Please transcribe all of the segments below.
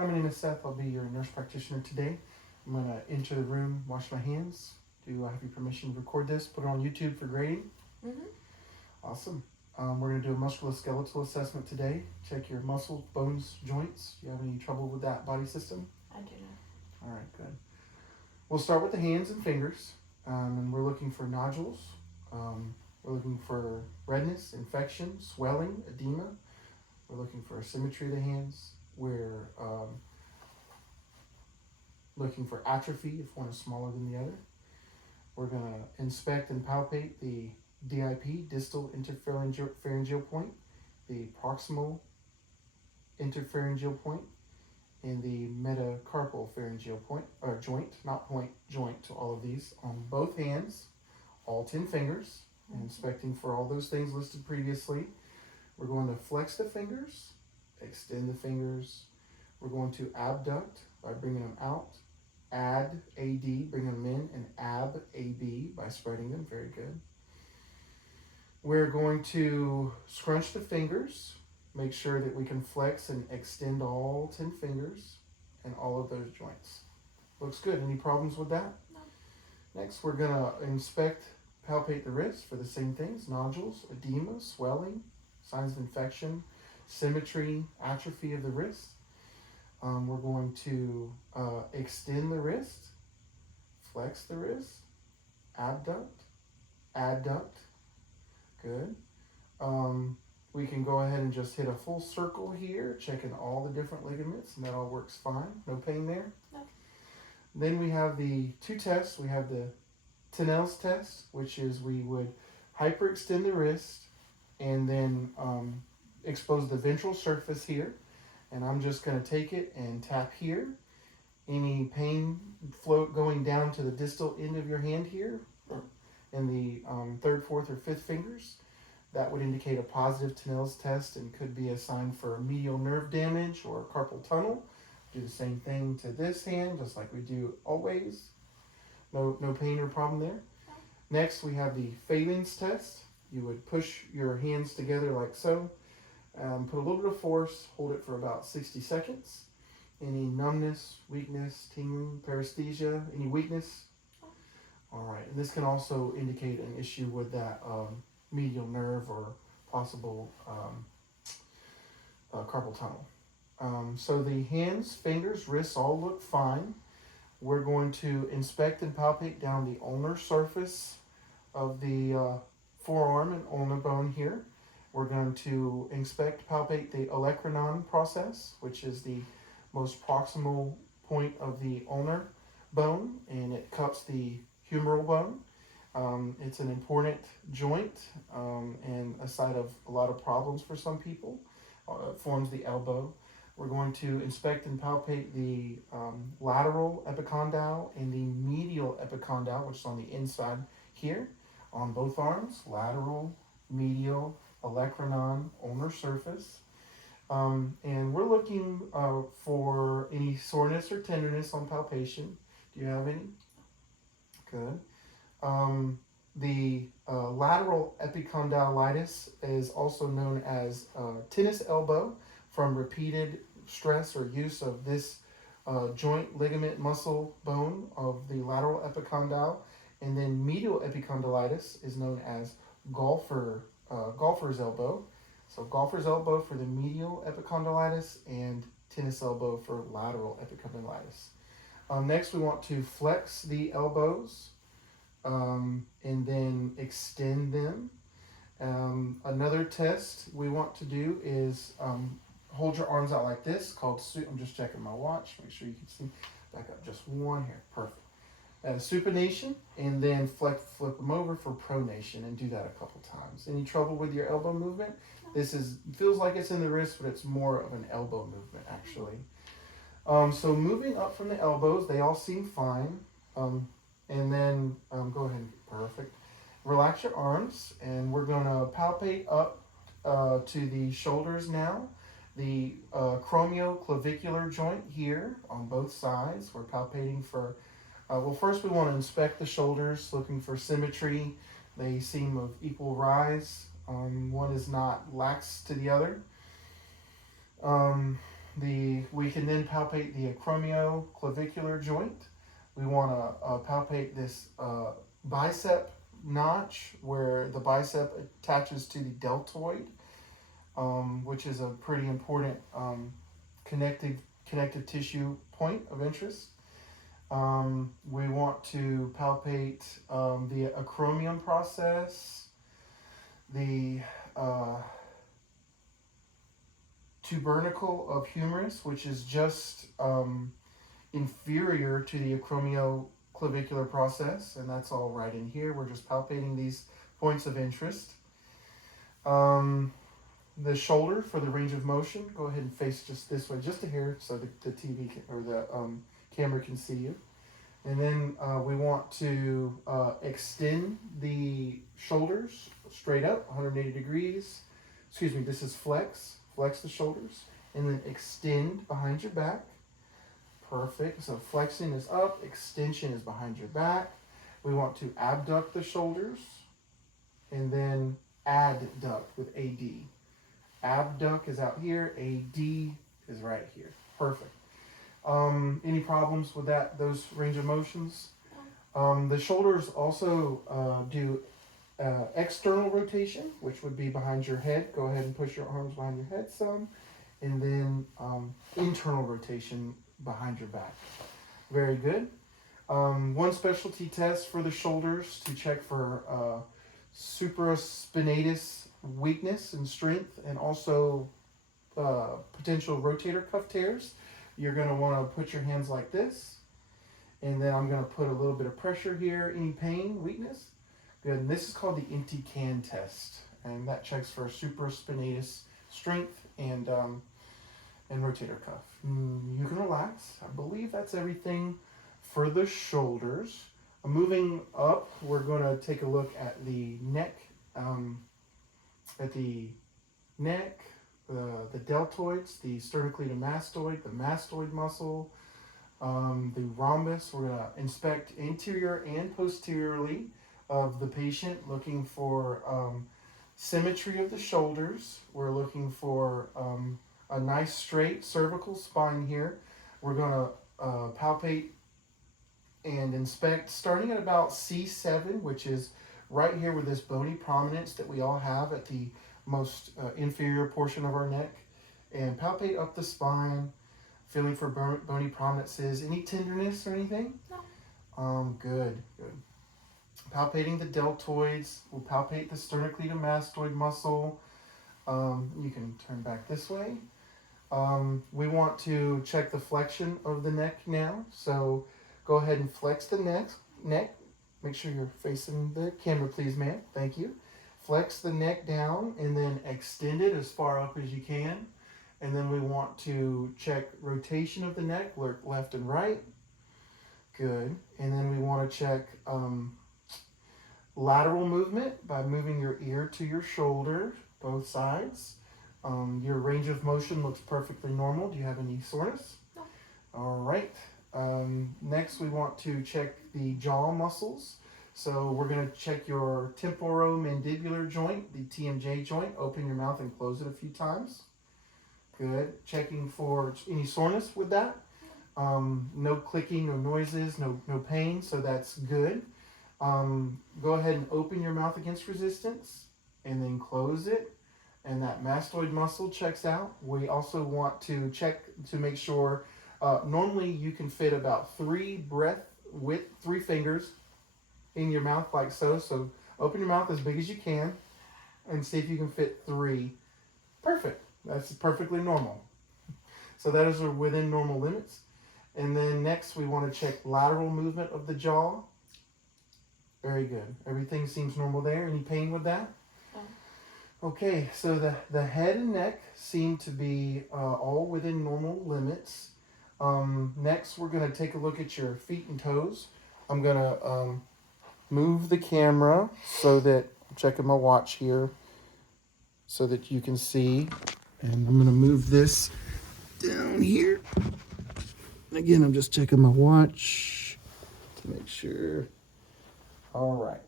Hi, my name is Seth. I'll be your nurse practitioner today. I'm going to enter the room, wash my hands. Do I have your permission to record this, put it on YouTube for grading? Mm-hmm. Awesome. We're going to do a musculoskeletal assessment today. Check your muscles, bones, joints. Do you have any trouble with that body system? I do not. All right, good. We'll start with the hands and fingers, and we're looking for nodules. We're looking for redness, infection, swelling, edema. We're looking for symmetry of the hands. We're looking for atrophy if one is smaller than the other. We're going to inspect and palpate the DIP, distal interpharyngeal point, the proximal interpharyngeal point, and the metacarpal pharyngeal point, or joint, not point, joint to all of these on both hands, all 10 fingers, inspecting for all those things listed previously. We're going to flex the fingers, extend the fingers. We're going to abduct by bringing them out, add, AD, bring them in, and ab, AB by spreading them. Very good. We're going to scrunch the fingers, make sure that we can flex and extend all 10 fingers and all of those joints. Looks good. Any problems with that? No. Next, we're going to inspect, palpate the wrist for the same things, nodules, edema, swelling, signs of infection, symmetry, atrophy of the wrist. We're going to extend the wrist, flex the wrist, abduct, adduct. Good. We can go ahead and just hit a full circle here, checking all the different ligaments, and that all works fine. No pain there? No. Then we have the two tests. We have the Tinel's test, which is we would hyperextend the wrist and then expose the ventral surface here. And I'm just going to take it and tap here. Any pain float going down to the distal end of your hand here, in the third, fourth, or fifth fingers, that would indicate a positive Tinel's test and could be a sign for medial nerve damage or carpal tunnel. Do the same thing to this hand, just like we do always. No pain or problem there. Next, we have the Phalen's test. You would push your hands together like so. Put a little bit of force, hold it for about 60 seconds. Any numbness, weakness, tingling, paresthesia, any weakness? All right, and this can also indicate an issue with that medial nerve or possible carpal tunnel. So the hands, fingers, wrists all look fine. We're going to inspect and palpate down the ulnar surface of the forearm and ulnar bone here. We're going to inspect, palpate the olecranon process, which is the most proximal point of the ulnar bone, and it cups the humeral bone. It's an important joint and a site of a lot of problems for some people. It forms the elbow. We're going to inspect and palpate the lateral epicondyle and the medial epicondyle, which is on the inside here on both arms, lateral, medial, olecranon, ulnar surface. And we're looking for any soreness or tenderness on palpation. Do you have any? Good. The lateral epicondylitis is also known as tennis elbow from repeated stress or use of this joint, ligament, muscle, bone of the lateral epicondyle. And then medial epicondylitis is known as golfer's elbow. So golfer's elbow for the medial epicondylitis and tennis elbow for lateral epicondylitis. Next, we want to flex the elbows and then extend them. Another test we want to do is hold your arms out like this, called I'm just checking my watch, make sure you can see. Back up just one here, perfect. Supination, and then flip them over for pronation, and do that a couple times. Any trouble with your elbow movement? This feels like it's in the wrist, but it's more of an elbow movement actually. So moving up from the elbows, they all seem fine. And then go ahead, perfect. Relax your arms, and we're gonna palpate up to the shoulders now. The acromioclavicular joint here on both sides. We're palpating for, well, first we want to inspect the shoulders, looking for symmetry. They seem of equal rise. One is not lax to the other. We can then palpate the acromioclavicular joint. We want to palpate this bicep notch where the bicep attaches to the deltoid, which is a pretty important connective tissue point of interest. We want to palpate the acromion process, the tubercle of humerus, which is just inferior to the acromioclavicular process, and that's all right in here. We're just palpating these points of interest. The shoulder for the range of motion, go ahead and face just this way, just a hair, so the TV or the camera can see you. And then we want to extend the shoulders straight up, 180 degrees. Excuse me, this is flex the shoulders, and then extend behind your back. Perfect. So flexing is up, extension is behind your back. We want to abduct the shoulders, and then adduct with AD. Abduct is out here, AD is right here. Perfect. Any problems with those range of motions? The shoulders also do external rotation, which would be behind your head. Go ahead and push your arms behind your head some. And then internal rotation behind your back. Very good. One specialty test for the shoulders to check for supraspinatus weakness and strength, and also potential rotator cuff tears. You're going to want to put your hands like this, and then I'm going to put a little bit of pressure here. Any pain, weakness? Good. And this is called the empty can test, and that checks for supraspinatus strength and rotator cuff. You can relax. I believe that's everything for the shoulders. Moving up, we're going to take a look at the neck. The deltoids, the sternocleidomastoid, the mastoid muscle, the rhombus. We're going to inspect interior and posteriorly of the patient, looking for symmetry of the shoulders. We're looking for a nice straight cervical spine here. We're going to palpate and inspect starting at about C7, which is right here with this bony prominence that we all have at the most inferior portion of our neck, and palpate up the spine, feeling for bony prominences. Any tenderness or anything? No. Good. Palpating the deltoids. We'll palpate the sternocleidomastoid muscle. You can turn back this way. We want to check the flexion of the neck now. So go ahead and flex the neck. Make sure you're facing the camera, please, ma'am. Thank you. Flex the neck down and then extend it as far up as you can. And then we want to check rotation of the neck, left and right. Good. And then we want to check lateral movement by moving your ear to your shoulder, both sides. Your range of motion looks perfectly normal. Do you have any soreness? No. All right. Next, we want to check the jaw muscles. So we're going to check your temporomandibular joint, the TMJ joint. Open your mouth and close it a few times. Good. Checking for any soreness with that. No clicking, no noises, no pain, so that's good. Go ahead and open your mouth against resistance and then close it. And that mastoid muscle checks out. We also want to check to make sure, normally you can fit about 3 fingers in your mouth like so. So open your mouth as big as you can and see if you can fit 3. Perfect. That's perfectly normal. So that is within normal limits. And then next we want to check lateral movement of the jaw. Very good. Everything seems normal there. Any pain with that? No. Okay, so the head and neck seem to be all within normal limits. Next we're going to take a look at your feet and toes. I'm going to move the camera so that, I'm checking my watch here, so that you can see. And I'm going to move this down here. Again, I'm just checking my watch to make sure. All right,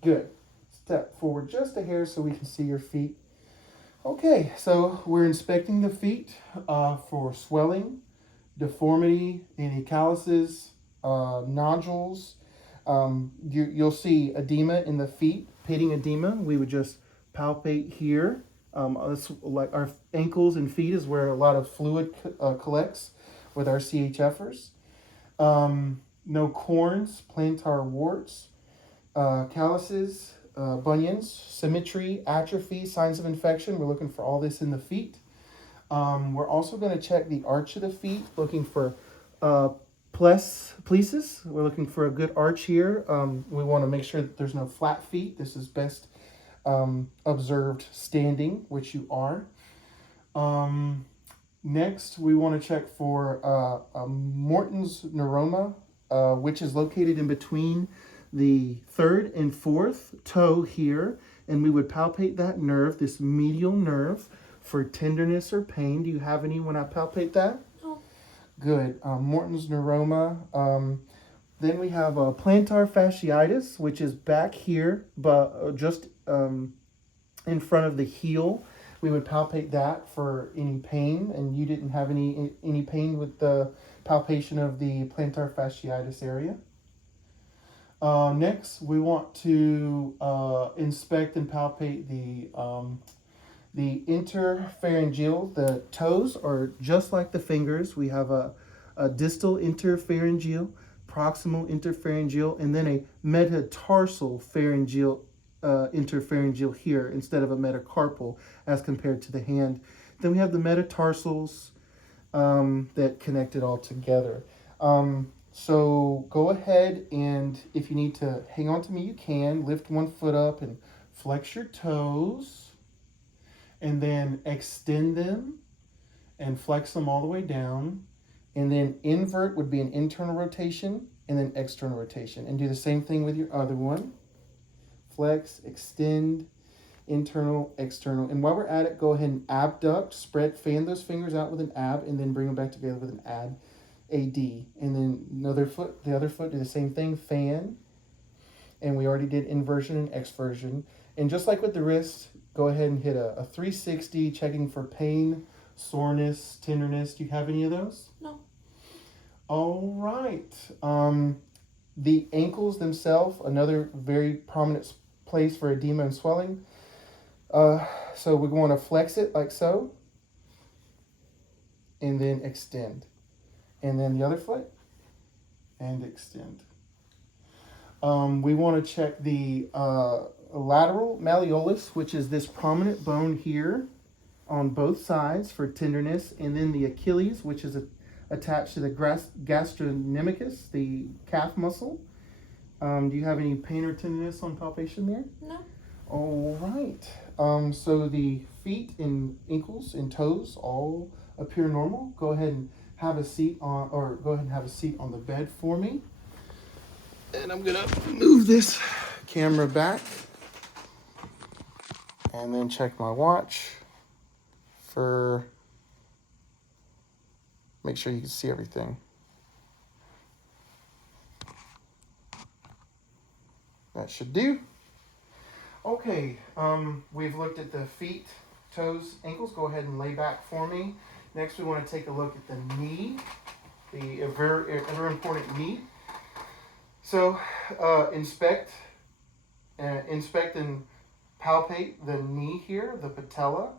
good. Step forward just a hair so we can see your feet. Okay, so we're inspecting the feet for swelling, deformity, any calluses, nodules. You'll see edema in the feet, pitting edema. We would just palpate here. Like our ankles and feet is where a lot of fluid collects with our CHFers. No corns, plantar warts, calluses, bunions, symmetry, atrophy, signs of infection. We're looking for all this in the feet. We're also going to check the arch of the feet, looking for plesis. We're looking for a good arch here. We want to make sure that there's no flat feet. This is best observed standing, which you are. Next, we want to check for Morton's neuroma, which is located in between the third and fourth toe here. And we would palpate that nerve, this medial nerve, for tenderness or pain. Do you have any when I palpate that? No. Good. Morton's neuroma. Then we have plantar fasciitis, which is back here, but just in front of the heel. We would palpate that for any pain, and you didn't have any pain with the palpation of the plantar fasciitis area. Next, we want to inspect and palpate the interpharyngeal. The toes are just like the fingers. We have a distal interpharyngeal, proximal interpharyngeal, and then a metatarsal pharyngeal interpharyngeal here instead of a metacarpal as compared to the hand. Then we have the metatarsals that connect it all together. So go ahead, and if you need to hang on to me, you can. Lift one foot up and flex your toes, and then extend them and flex them all the way down. And then invert would be an internal rotation, and then external rotation. And do the same thing with your other one. Flex, extend, internal, external. And while we're at it, go ahead and abduct, fan those fingers out with an ab, and then bring them back together with an ad. AD. And then the other foot, do the same thing, fan. And we already did inversion and exversion. And just like with the wrist, go ahead and hit a 360, checking for pain, soreness, tenderness. Do you have any of those? No. All right. The ankles themselves, another very prominent place for edema and swelling. So we're going to flex it like so, and then extend. And then the other foot, and extend. We want to check the lateral malleolus, which is this prominent bone here on both sides for tenderness, and then the Achilles, which is attached to the gastrocnemius, the calf muscle. Do you have any pain or tenderness on palpation there? No. All right. So the feet and ankles and toes all appear normal. Go ahead and have a seat on, the bed for me. And I'm gonna move this camera back and then check my watch for, make sure you can see everything. That should do. Okay, we've looked at the feet, toes, ankles. Go ahead and lay back for me. Next, we want to take a look at the knee, the ever important knee. So, inspect and palpate the knee here, the patella,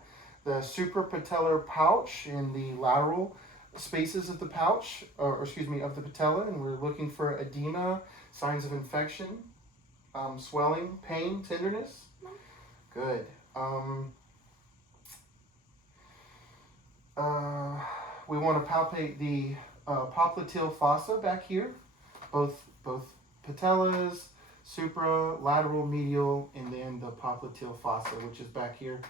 the suprapatellar pouch in the lateral spaces of the pouch, of the patella, and we're looking for edema, signs of infection, swelling, pain, tenderness. Good. We want to palpate the popliteal fossa back here, both patellas, supra, lateral, medial, and then the popliteal fossa, which is back here,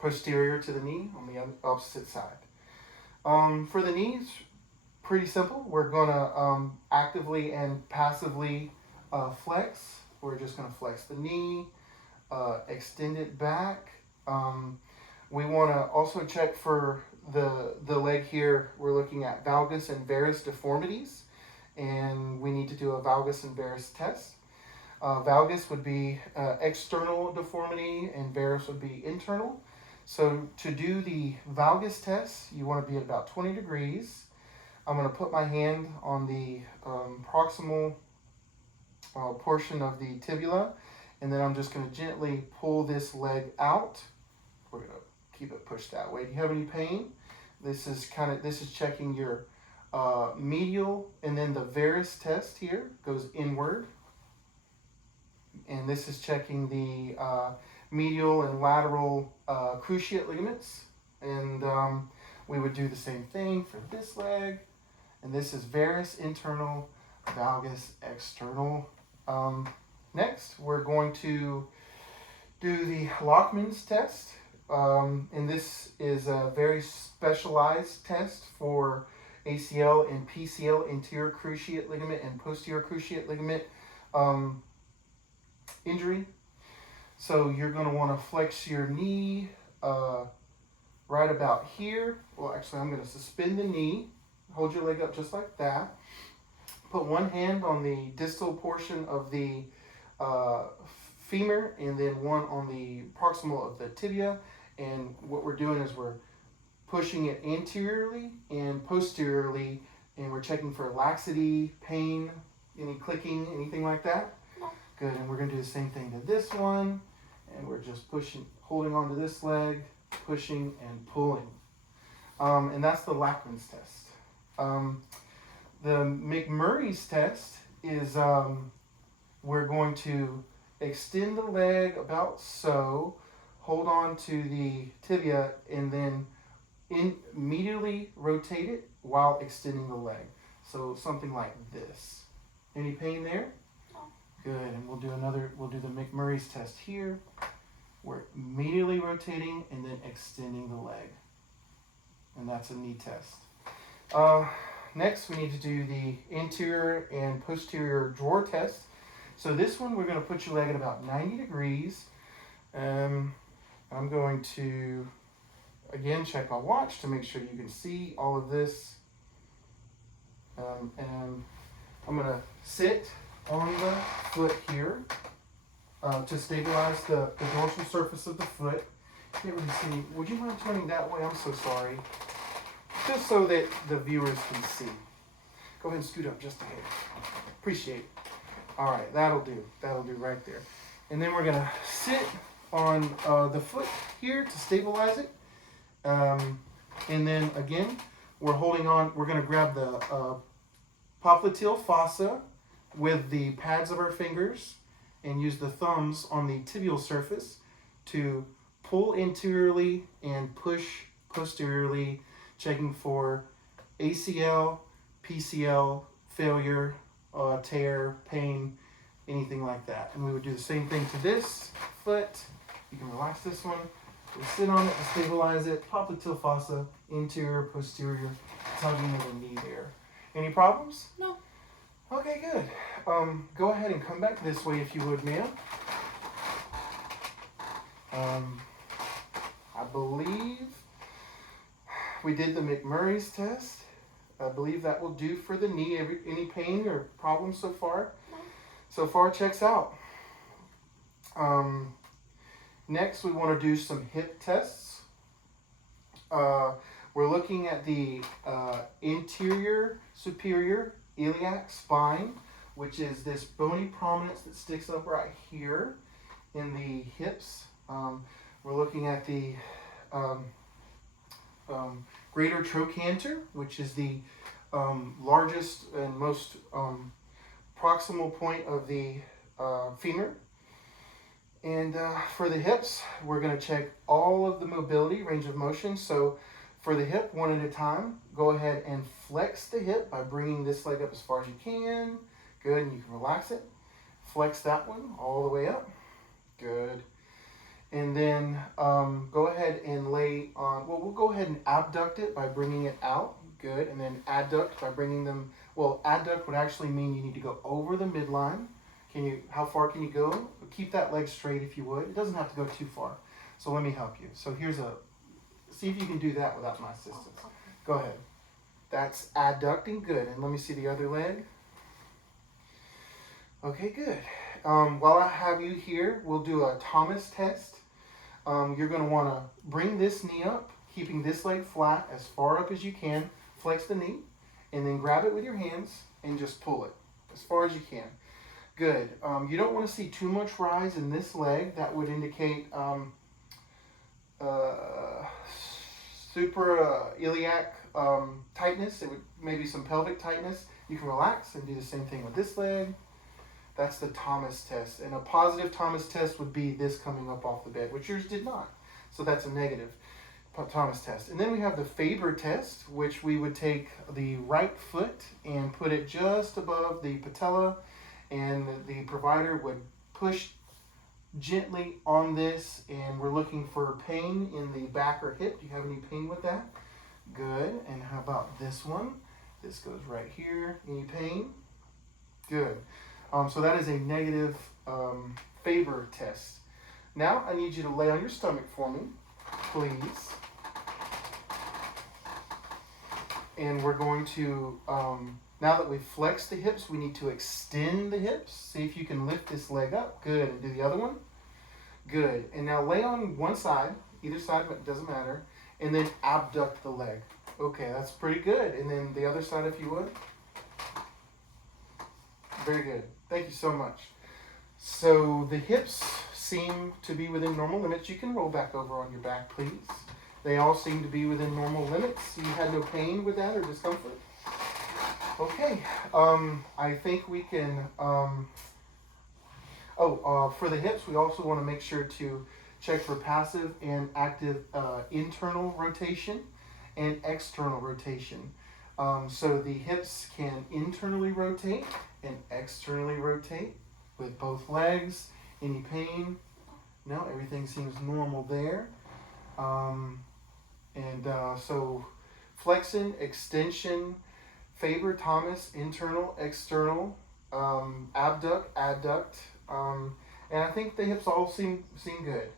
posterior to the knee on the opposite side. For the knees, pretty simple. We're going to actively and passively flex. We're just going to flex the knee, extend it back. We want to also check for the leg here. We're looking at valgus and varus deformities, and we need to do a valgus and varus test. Valgus would be external deformity and varus would be internal. So to do the valgus test, you want to be at about 20 degrees. I'm going to put my hand on the proximal portion of the tibia, and then I'm just going to gently pull this leg out. We're going to keep it pushed that way. Do you have any pain? This is checking your medial, and then the varus test here goes inward. And this is checking the medial and lateral cruciate ligaments. And we would do the same thing for this leg. And this is varus internal, valgus external. Next, we're going to do the Lachman's test. And this is a very specialized test for ACL and PCL, anterior cruciate ligament and posterior cruciate ligament injury. So you're going to want to flex your knee right about here. Well, actually, I'm going to suspend the knee. Hold your leg up just like that. Put one hand on the distal portion of the femur and then one on the proximal of the tibia. And what we're doing is we're pushing it anteriorly and posteriorly, and we're checking for laxity, pain, any clicking, anything like that. Good, and we're going to do the same thing to this one, and we're just pushing, holding onto this leg, pushing and pulling. And that's the Lachman's test. The McMurray's test is we're going to extend the leg about so, hold on to the tibia, and then immediately rotate it while extending the leg. So something like this. Any pain there? Good, and we'll do the McMurray's test here. We're immediately rotating and then extending the leg. And that's a knee test. Next, we need to do the anterior and posterior drawer test. So this one, we're going to put your leg at about 90 degrees. I'm going to, again, check my watch to make sure you can see all of this. And I'm going to sit on the foot here to stabilize the dorsal surface of the foot. Can't really see. Would you mind turning that way? I'm so sorry. Just so that the viewers can see. Go ahead and scoot up just a hair. Appreciate it. All right, that'll do. That'll do right there. And then we're gonna sit on the foot here to stabilize it. And then again, we're holding on. We're gonna grab the popliteal fossa with the pads of our fingers and use the thumbs on the tibial surface to pull anteriorly and push posteriorly, checking for ACL, PCL, failure, tear, pain, anything like that. And we would do the same thing to this foot. You can relax this one. We'll sit on it to stabilize it. Popliteal fossa, interior, posterior, tugging of the knee there. Any problems? No. Okay, good. Go ahead and come back this way if you would, ma'am. I believe we did the McMurray's test. I believe that will do for the knee. Any pain or problems so far? No. So far, checks out. Next, we want to do some hip tests. We're looking at the anterior superior iliac spine, which is this bony prominence that sticks up right here in the hips. We're looking at the greater trochanter, which is the largest and most proximal point of the femur. And for the hips, we're going to check all of the mobility, range of motion. So for the hip, one at a time, go ahead and flex the hip by bringing this leg up as far as you can. Good, and you can relax it. Flex that one all the way up. Good. And then go ahead and lay on, well, we'll go ahead and abduct it by bringing it out. Good. And then adduct by bringing them, well, adduct would actually mean you need to go over the midline. How far can you go? Keep that leg straight if you would. It doesn't have to go too far. So let me help you. So see if you can do that without my assistance. Go ahead. That's adducting, good. And let me see the other leg. Okay, good. while I have you here, we'll do a Thomas test. You're going to want to bring this knee up, keeping this leg flat as far up as you can. Flex the knee, and then grab it with your hands and just pull it as far as you can. Good. You don't want to see too much rise in this leg. That would indicate super iliac tightness. It would maybe some pelvic tightness. You can relax and do the same thing with this leg. That's the Thomas test. And a positive Thomas test would be this coming up off the bed, which yours did not. So that's a negative Thomas test. And then we have the Faber test, which we would take the right foot and put it just above the patella, and the provider would push gently on this, and we're looking for pain in the back or hip. Do you have any pain with that? Good. And how about this one? This goes right here. Any pain? Good. So that is a negative Faber test. Now I need you to lay on your stomach for me, please. And we're going to, now that we've flexed the hips, we need to extend the hips. See if you can lift this leg up. Good. And do the other one. Good. And now lay on one side, either side, but it doesn't matter. And then abduct the leg. Okay, that's pretty good. And then the other side, if you would. Very good. Thank you so much. So the hips seem to be within normal limits. You can roll back over on your back, please. They all seem to be within normal limits. You had no pain with that or discomfort? Okay. I think we can... for the hips, we also want to make sure to check for passive and active internal rotation and external rotation. So the hips can internally rotate and externally rotate with both legs. Any pain? No, everything seems normal there. So flexion, extension, Faber, Thomas, internal, external, abduct, adduct, and I think the hips all seem good.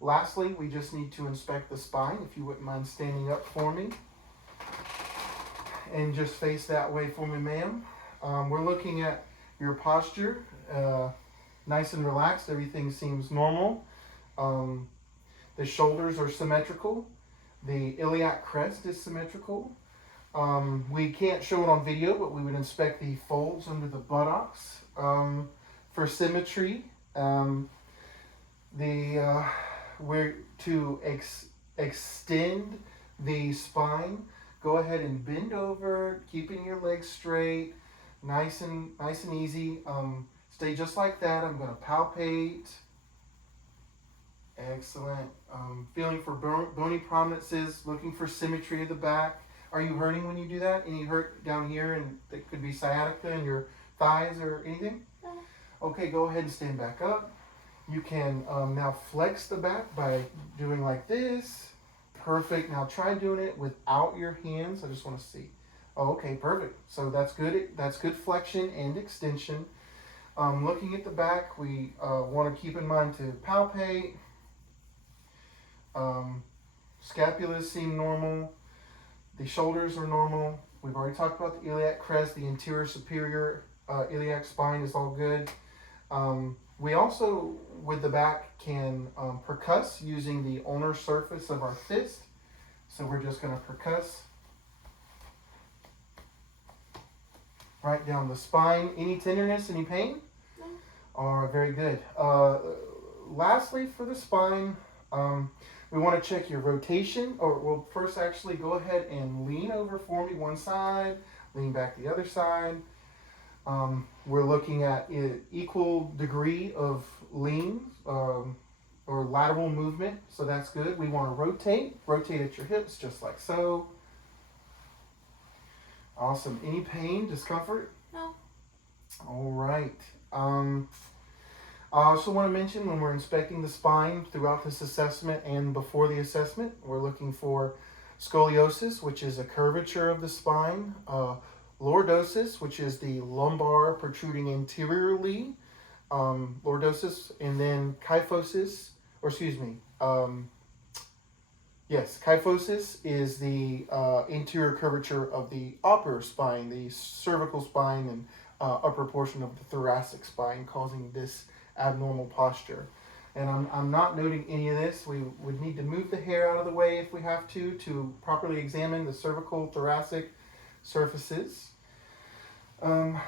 Lastly, we just need to inspect the spine. If you wouldn't mind standing up for me and just face that way for me, ma'am. We're looking at your posture, nice and relaxed. Everything seems normal. The shoulders are symmetrical. The iliac crest is symmetrical. We can't show it on video, but we would inspect the folds under the buttocks for symmetry. We're to extend the spine. Go ahead and bend over, keeping your legs straight, nice and easy. Stay just like that. I'm going to palpate. Excellent. Feeling for bony prominences, looking for symmetry of the back. Are you hurting when you do that? Any hurt down here, and it could be sciatica in your thighs or anything? Okay, go ahead and stand back up. You can now flex the back by doing like this. Perfect. Now try doing it without your hands. I just want to see. Oh, okay, perfect. So that's good. That's good flexion and extension. Looking at the back, we want to keep in mind to palpate. Scapulas seem normal. The shoulders are normal. We've already talked about the iliac crest. The anterior superior iliac spine is all good. We also, with the back, can percuss using the ulnar surface of our fist. So we're just going to percuss right down the spine. Any tenderness, any pain? No. All right, very good. Lastly, for the spine, we want to check your rotation. Or we'll first actually go ahead and lean over for me one side, lean back the other side. We're looking at an equal degree of lean or lateral movement, so that's good. We want to rotate at your hips just like so. Awesome. Any pain, discomfort? No. All right. I also want to mention, when we're inspecting the spine throughout this assessment and before the assessment, we're looking for scoliosis, which is a curvature of the spine, lordosis, which is the lumbar protruding anteriorly, lordosis, and then kyphosis, kyphosis is the anterior curvature of the upper spine, the cervical spine, and upper portion of the thoracic spine, causing this abnormal posture. And I'm not noting any of this. We would need to move the hair out of the way if we have to properly examine the cervical thoracic surfaces. Do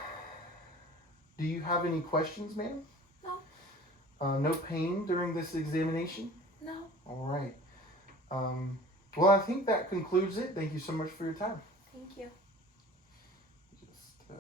you have any questions, ma'am? No. No pain during this examination? No. All right. Well, I think that concludes it. Thank you so much for your time. Thank you. Just,